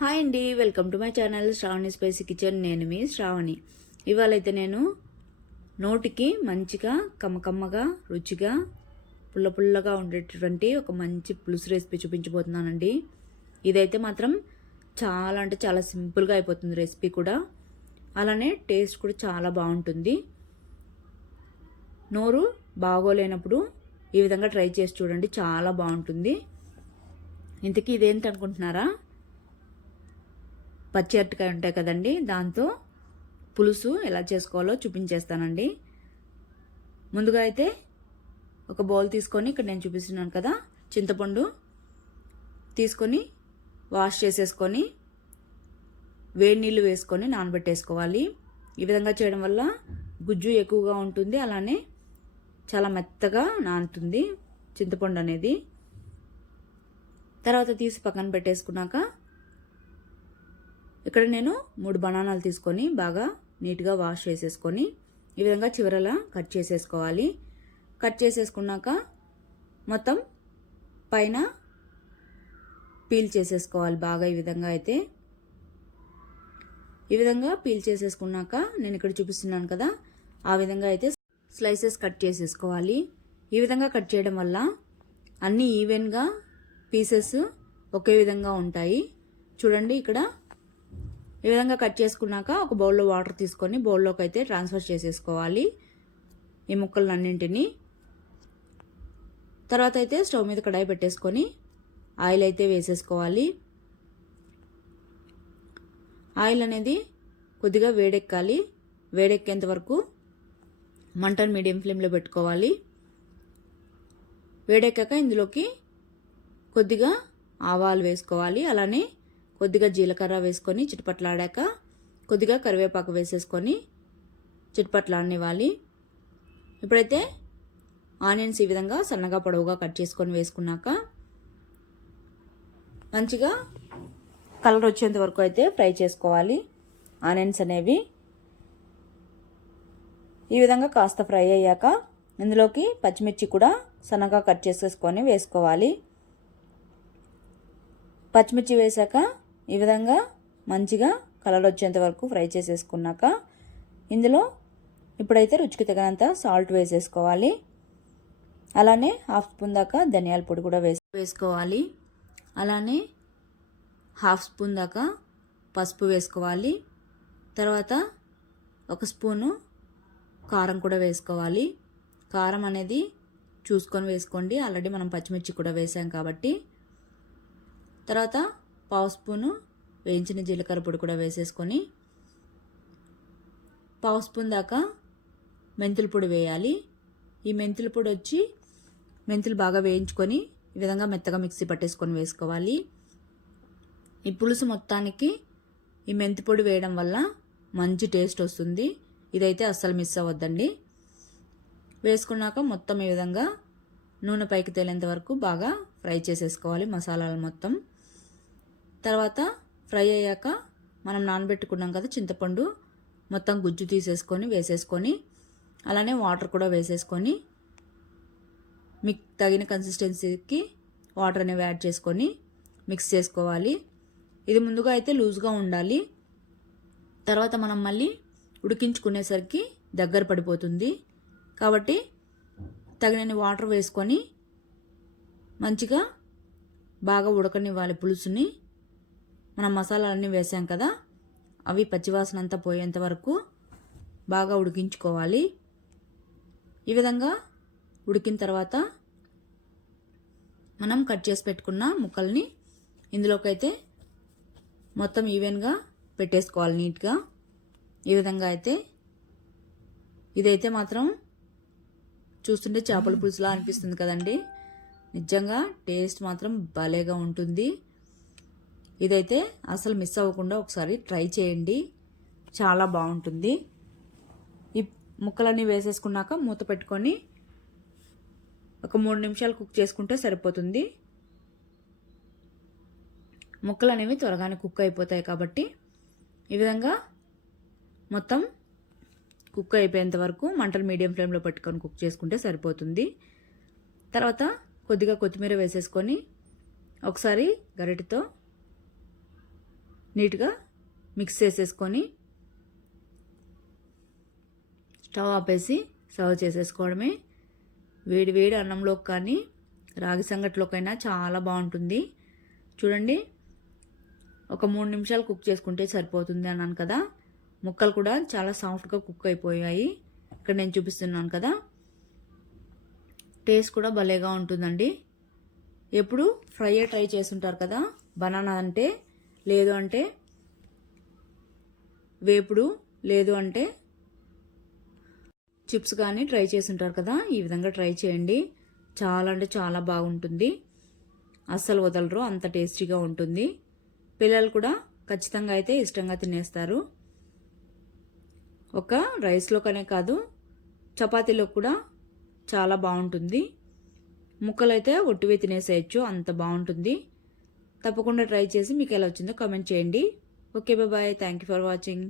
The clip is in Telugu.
హాయ్ అండి, welcome to my channel Sravani spicy kitchen. నేను మీ శ్రావణి. ఇవాళైతే నేను నోటికి మంచిగా కమ్మకమ్మగా రుచిగా పుల్లగా ఉండేటటువంటి ఒక మంచి పులుసు రెసిపీ చూపించబోతున్నానండి. ఇదైతే మాత్రం చాలా అంటే చాలా సింపుల్గా అయిపోతుంది రెసిపీ కూడా, అలానే టేస్ట్ కూడా చాలా బాగుంటుంది. నోరు బాగోలేనప్పుడు ఈ విధంగా ట్రై చేసి చూడండి, చాలా బాగుంటుంది. ఇంతకీ ఇదేంటి అనుకుంటున్నారా? పచ్చి అరటికాయ ఉంటాయి కదండి, దాంతో పులుసు ఎలా చేసుకోవాలో చూపించేస్తానండి. ముందుగా అయితే ఒక బౌల్ తీసుకొని, ఇక్కడ నేను చూపిస్తున్నాను కదా, చింతపండు తీసుకొని వాష్ చేసేసుకొని వేడి నీళ్ళు వేసుకొని నానబెట్టేసుకోవాలి. ఈ విధంగా చేయడం వల్ల గుజ్జు ఎక్కువగా ఉంటుంది, అలానే చాలా మెత్తగా నానుతుంది చింతపండు అనేది. తర్వాత తీసి పక్కన పెట్టేసుకున్నాక ఇక్కడ నేను 3 బనానాలు తీసుకొని బాగా నీట్గా వాష్ చేసేసుకొని ఈ విధంగా చివరలా కట్ చేసేసుకోవాలి. కట్ చేసేసుకున్నాక మొత్తం పైన పీల్ చేసేసుకోవాలి బాగా. ఈ విధంగా పీల్ చేసేసుకున్నాక నేను ఇక్కడ చూపిస్తున్నాను కదా, ఆ విధంగా అయితే స్లైసెస్ కట్ చేసేసుకోవాలి. ఈ విధంగా కట్ చేయడం వల్ల అన్నీ ఈవెన్గా పీసెస్ ఒకే విధంగా ఉంటాయి. చూడండి, ఇక్కడ ఈ విధంగా కట్ చేసుకున్నాక ఒక బౌల్లో వాటర్ తీసుకొని బౌల్లోకి అయితే ట్రాన్స్ఫర్ చేసేసుకోవాలి ఈ ముక్కలన్నింటినీ. తర్వాత అయితే స్టవ్ మీద కడాయి పెట్టేసుకొని ఆయిల్ అయితే వేసేసుకోవాలి. ఆయిల్ అనేది కొద్దిగా వేడెక్కాలి. వేడెక్కేంత వరకు మంటను మీడియం ఫ్లేమ్లో పెట్టుకోవాలి. వేడెక్కాక ఇందులోకి కొద్దిగా ఆవాలు వేసుకోవాలి, అలానే కొద్దిగా జీలకర్ర వేసుకొని చిటపట్లాడాక కొద్దిగా కరివేపాకు వేసేసుకొని చిటపట్లాడనివ్వాలి. ఇప్పుడైతే ఆనియన్స్ ఈ విధంగా సన్నగా పొడవుగా కట్ చేసుకొని వేసుకున్నాక మంచిగా కలర్ వచ్చేంత వరకు అయితే ఫ్రై చేసుకోవాలి. ఆనియన్స్ అనేవి ఈ విధంగా కాస్త ఫ్రై అయ్యాక ఇందులోకి పచ్చిమిర్చి కూడా సన్నగా కట్ చేసేసుకొని వేసుకోవాలి. పచ్చిమిర్చి వేసాక ఈ విధంగా మంచిగా కలర్ వచ్చేంత వరకు ఫ్రై చేసేసుకున్నాక ఇందులో ఇప్పుడైతే రుచికి తగినంత సాల్ట్ వేసేసుకోవాలి. అలానే 1/2 స్పూన్ దాకా ధనియాల పొడి కూడా వేసుకోవాలి. అలానే 1/2 స్పూన్ దాకా పసుపు వేసుకోవాలి. తర్వాత 1 స్పూను కారం కూడా వేసుకోవాలి. కారం అనేది చూసుకొని వేసుకోండి, ఆల్రెడీ మనం పచ్చిమిర్చి కూడా వేసాం కాబట్టి. తర్వాత 1/2 స్పూను వేయించిన జీలకర్ర పొడి కూడా వేసేసుకొని 1/2 స్పూన్ దాకా మెంతుల పొడి వేయాలి. ఈ మెంతుల పొడి వచ్చి మెంతులు బాగా వేయించుకొని ఈ విధంగా మెత్తగా మిక్సీ పట్టేసుకొని వేసుకోవాలి. ఈ పులుసు మొత్తానికి ఈ మెంతి పొడి వేయడం వల్ల మంచి టేస్ట్ వస్తుంది. ఇదైతే అస్సలు మిస్ అవ్వద్దండి. వేసుకున్నాక మొత్తం ఈ విధంగా నూనె పైకి తేలేంత వరకు బాగా ఫ్రై చేసేసుకోవాలి మసాలాలు మొత్తం. తర్వాత ఫ్రై అయ్యాక మనం నానబెట్టుకున్నాం కదా చింతపండు, మొత్తం గుజ్జు తీసేసుకొని వేసేసుకొని అలానే వాటర్ కూడా వేసేసుకొని మీకు తగిన కన్సిస్టెన్సీకి వాటర్ అనేవి యాడ్ చేసుకొని మిక్స్ చేసుకోవాలి. ఇది ముందుగా అయితే లూజ్గా ఉండాలి, తర్వాత మనం మళ్ళీ ఉడికించుకునేసరికి దగ్గర పడిపోతుంది. కాబట్టి తగినన్ని వాటర్ వేసుకొని మంచిగా బాగా ఉడకనివ్వాలి పులుసుని. మనం మసాలాలన్నీ వేసాం కదా, అవి పచ్చివాసన అంతా పోయేంత వరకు బాగా ఉడికించుకోవాలి. ఈ విధంగా ఉడికిన తర్వాత మనం కట్ చేసి పెట్టుకున్న ముక్కల్ని ఇందులోకి అయితే మొత్తం ఈవెన్గా పెట్టేసుకోవాలి నీట్గా. ఈ విధంగా అయితే ఇదైతే మాత్రం చూస్తుంటే చేపల పులుసులా అనిపిస్తుంది కదండి, నిజంగా టేస్ట్ మాత్రం భలేగా ఉంటుంది. ఇదైతే అసలు మిస్ అవ్వకుండా ఒకసారి ట్రై చేయండి, చాలా బాగుంటుంది. ఈ ముక్కలన్నీ వేసేసుకున్నాక మూత పెట్టుకొని ఒక 3 నిమిషాలు కుక్ చేసుకుంటే సరిపోతుంది. ముక్కలు అనేవి త్వరగానే కుక్ అయిపోతాయి కాబట్టి ఈ విధంగా మొత్తం కుక్ అయిపోయేంత వరకు మంటలు మీడియం ఫ్లేమ్లో పెట్టుకొని కుక్ చేసుకుంటే సరిపోతుంది. తర్వాత కొద్దిగా కొత్తిమీర వేసేసుకొని ఒకసారి గరిటెతో నీట్గా మిక్స్ చేసేసుకొని స్టవ్ ఆపేసి సర్వ్ చేసేసుకోవడమే. వేడి వేడి అన్నంలోకి కానీ రాగి సంగటిలోకైనా చాలా బాగుంటుంది. చూడండి, ఒక 3 నిమిషాలు కుక్ చేసుకుంటే సరిపోతుంది అన్నాను కదా. ముక్కలు కూడా చాలా సాఫ్ట్గా కుక్ అయిపోయాయి. ఇక్కడ నేను చూపిస్తున్నాను కదా. టేస్ట్ కూడా భలేగా ఉంటుందండి. ఎప్పుడు ఫ్రైయే ట్రై చేస్తుంటారు కదా బనానా అంటే, లేదు అంటే వేపుడు, లేదు అంటే చిప్స్ కానీ ట్రై చేస్తుంటారు కదా. ఈ విధంగా ట్రై చేయండి. చాలా అంటే చాలా బాగుంటుంది. అస్సలు వదలరు, అంత టేస్టీగా ఉంటుంది. పిల్లలు కూడా ఖచ్చితంగా అయితే ఇష్టంగా తినేస్తారు. ఒక రైస్లోకనే కాదు, చపాతీలో కూడా చాలా బాగుంటుంది. ముక్కలైతే ఒట్టివే తినేసేయచ్చు, అంత బాగుంటుంది. తప్పకుండా ట్రై చేసి మీకు ఎలా వచ్చిందో కామెంట్ చేయండి. Okay, bye. Thank you for watching.